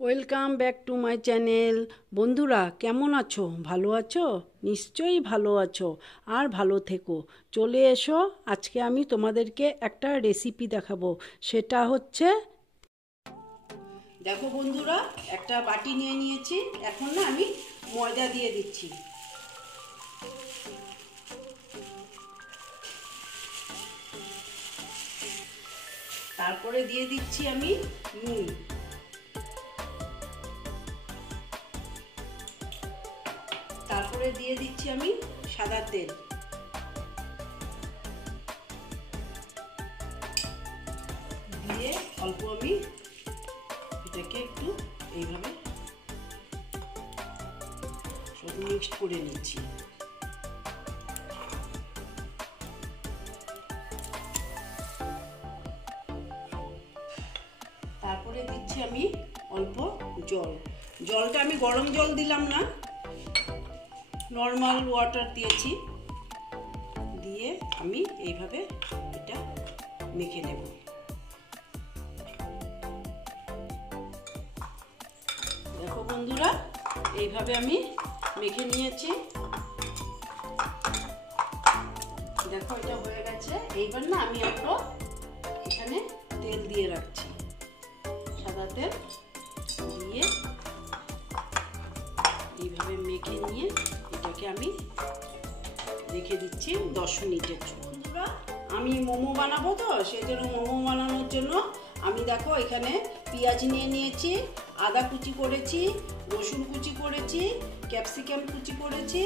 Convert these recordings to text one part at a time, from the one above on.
Welcome back to my channel. বন্ধুরা কেমন আছো? ভালো আছো? নিশ্চয়ই ভালো আছো, আর ভালো থেকো। চলে এসো, আজকে আমি তোমাদেরকে একটা রেসিপি দেখাবো। সেটা হচ্ছে, দেখো বন্ধুরা, একটা বাটি নিয়ে নিয়েছি। এখন না আমি ময়দা দিয়ে দিচ্ছি। তারপরে দিয়ে দিচ্ছি আমি নুন। তারপরে দিয়ে দিচ্ছি আমি সাদা তেল। দিয়ে অল্প আমি এটাকে একটু এইভাবে সব মিক্সড করে নিচ্ছি। তারপরে দিচ্ছি আমি অল্প জল। জলটা আমি গরম জল দিলাম না, নর্মাল ওয়াটার দিয়েছি। দিয়ে আমি এইভাবে এটা মেখে নেব। দেখো বন্ধুরা, এইভাবে আমি মেখে নিয়েছি। দেখো এটা হয়ে গেছে। এইবার না আমি একটু এখানে তেল দিয়ে রাখছি, সাদা তেল দিয়ে এইভাবে মেখে নিয়ে এটাকে আমি রেখে দিচ্ছি 10 মিনিটের জন্য। বন্ধুরা, আমি মোমো বানাবো, তো সেই জন্য মোমো বানানোর জন্য আমি দেখো এখানে পেঁয়াজ নিয়ে নিয়েছি, আদা কুচি করেছি, রসুন কুচি করেছি, ক্যাপসিকাম কুচি করেছি,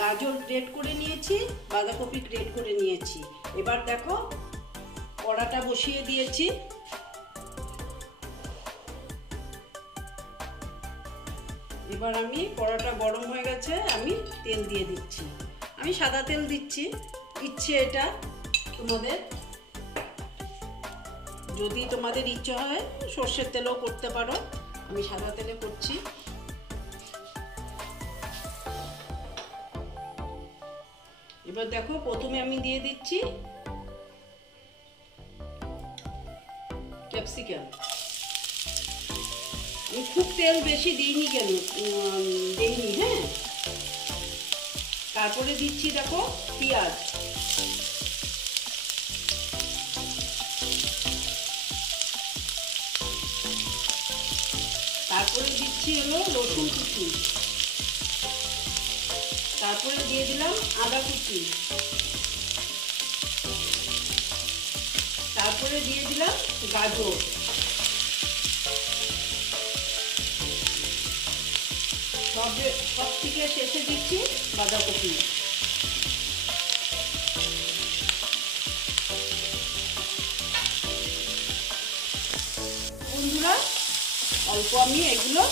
গাজর গ্রেট করে নিয়েছি, বাঁধাকপি গ্রেট করে নিয়েছি। এবার দেখো কড়াটা বসিয়ে দিয়েছি। এবার আমি কড়াটা গরম হয়ে গেছে, আমি তেল দিয়ে দিচ্ছি। আমি সাদা তেল দিচ্ছি, ইচ্ছে এটা তোমাদের। যদি তোমাদের ইচ্ছে হয় সর্ষের তেলও করতে পারো, আমি সাদা তেলে করছি। এবার দেখো প্রথমে আমি দিয়ে দিচ্ছি ক্যাপসিকাম। আমি খুব তেল বেশি দিইনি, হ্যাঁ। তারপরে দিচ্ছি দেখো পেঁয়াজ। তারপরে দিচ্ছি হলো রসুন কুচি। তারপরে দিয়ে দিলাম আদা কুচি। তারপরে দিয়ে দিলাম গাজর। সব থেকে শেষে দিচ্ছি বাঁধাকপি। বন্ধুরা, অল্প আমি এগুলো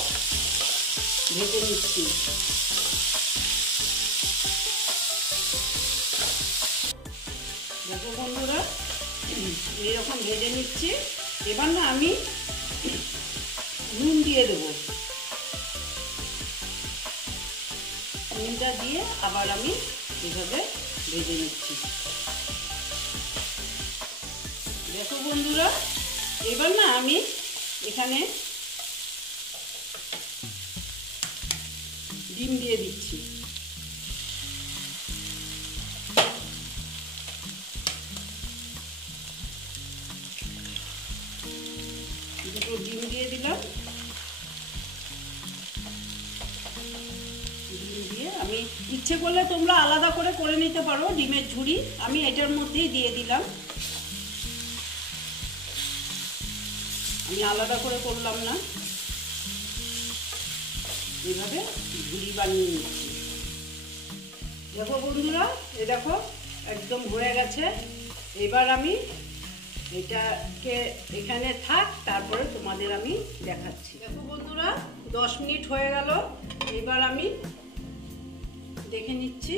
ভেজে নিচ্ছি। দেখো বন্ধুরা, এরকম ভেজে নিচ্ছি। এবার না আমি নুন দিয়ে দেবো। নুনটা দিয়ে আবার আমি এইভাবে ভেজে নিচ্ছি। দেখো বন্ধুরা, এবার না আমি এখানে ডিম দিয়ে দিচ্ছি। দুটো ডিম দিয়ে দিলাম। ডিম দিয়ে আমি ইচ্ছে করলে তোমরা আলাদা করে নিতে পারো ডিমের ঝুড়ি। আমি এটার মধ্যেই দিয়ে দিলাম। আমি আলাদা করে করলাম না, এইভাবে ঝুড়ি বানিয়ে নিচ্ছি। দেখো বন্ধুরা, এই দেখো একদম হয়ে গেছে। এবার আমি এটাকে এখানে থাক, তারপরে তোমাদের আমি দেখাচ্ছি। দেখো বন্ধুরা, 10 মিনিট হয়ে গেল। এবার আমি দেখে নিচ্ছি।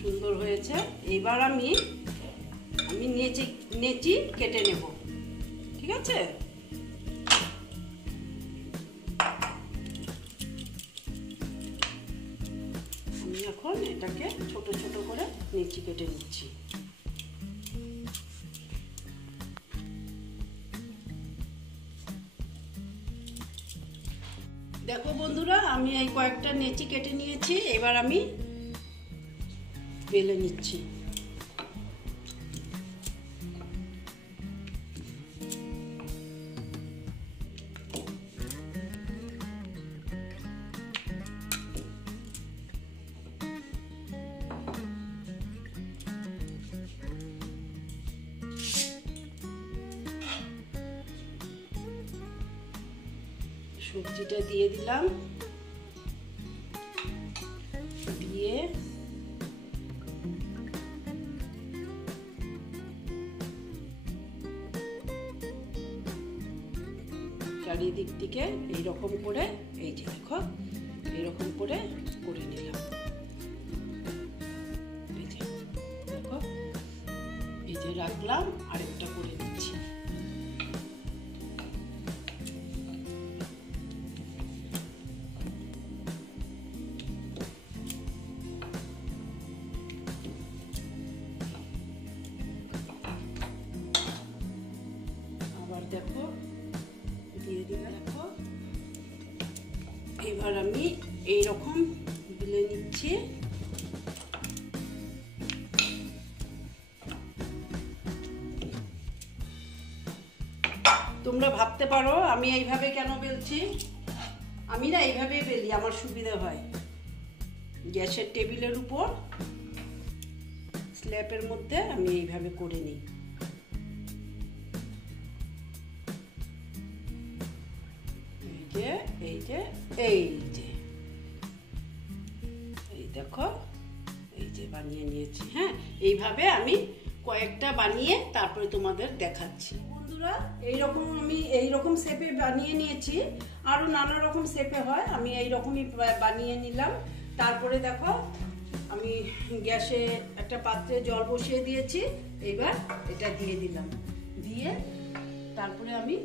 সুন্দর হয়েছে। এবার আমি নেচি কেটে নেব, ঠিক আছে? আমি এখন এটাকে ছোট ছোট করে নেচি কেটে নিচ্ছি। দেখো বন্ধুরা, আমি এই কয়েকটা নেচি কেটে নিয়েছি, এবার আমি বেলে নিচ্ছি। সবজিটা দিয়ে দিলাম, দিয়ে চারিদিক থেকে এইরকম করে, এই যে দেখো এইরকম করে করে নিলাম। এই যে দেখো, এই যে রাখলাম, আরেকটা করে নিচ্ছি। দেখো দিয়ে দিলাম। দেখো এবার আমি এইরকম বেলে নিচ্ছি। তোমরা ভাবতে পারো আমি এইভাবে কেন বেলছি। আমি না এইভাবেই বেলি, আমার সুবিধা হয়। গ্যাসের টেবিলের উপর স্ল্যাবের মধ্যে আমি এইভাবে করে নিই। এই যে এই যে এই দেখো, এই যে বানিয়ে নিয়েছি। হ্যাঁ, এইভাবে আমি কয়েকটা বানিয়ে তারপরে তোমাদের দেখাচ্ছি। বন্ধুরা, এইরকম আমি এইরকম শেপে বানিয়ে নিয়েছি, আরো নানা রকম শেপে হয়, আমি এইরকমই বানিয়ে নিলাম। তারপরে দেখো আমি গ্যাসে একটা পাত্রে জল বসিয়ে দিয়েছি, এবার এটা দিয়ে দিলাম। দিয়ে তারপরে আমি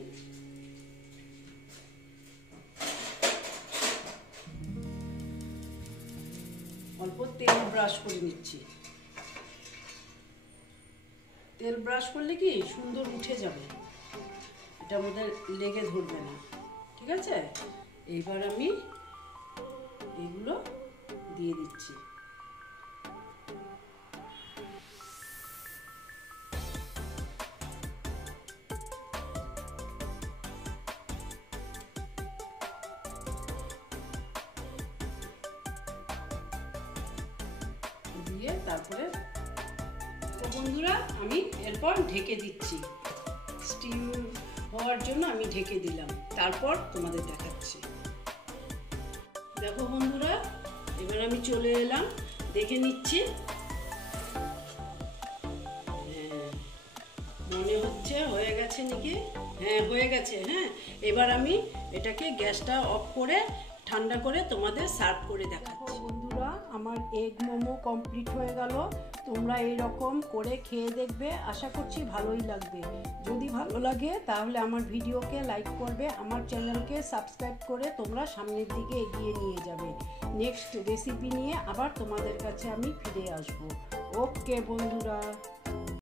অল্প তেল ব্রাশ করে নিচ্ছি। তেল ব্রাশ করলে কি সুন্দর উঠে যাবে, এটার মধ্যে লেগে ধরবে না। ঠিক আছে, এইবার আমি এগুলো দিয়ে দিচ্ছি। তারপরে তো বন্ধুরা আমি এরপর ঢেকে দিচ্ছি, স্টিম হওয়ার জন্য আমি ঢেকে দিলাম। তারপর তোমাদের দেখাচ্ছি। দেখো বন্ধুরা, এবার আমি চলে এলাম, দেখে নিচ্ছি। মনে হচ্ছে হয়ে গেছে নাকি? হ্যাঁ, হয়ে গেছে। হ্যাঁ, এবার আমি এটাকে গ্যাসটা অফ করে ঠান্ডা করে তোমাদের সার্ভ করে দেখাচ্ছি। বন্ধুরা, আমার এগ মোমো কমপ্লিট হয়ে গেল। তোমরা এইরকম করে খেয়ে দেখবে, আশা করছি ভালোই লাগবে। যদি ভালো লাগে তাহলে আমার ভিডিওকে লাইক করবে, আমার চ্যানেলকে সাবস্ক্রাইব করে তোমরা সামনের দিকে এগিয়ে নিয়ে যাবে। নেক্সট রেসিপি নিয়ে আবার তোমাদের কাছে আমি ফিরে আসবো। ওকে বন্ধুরা।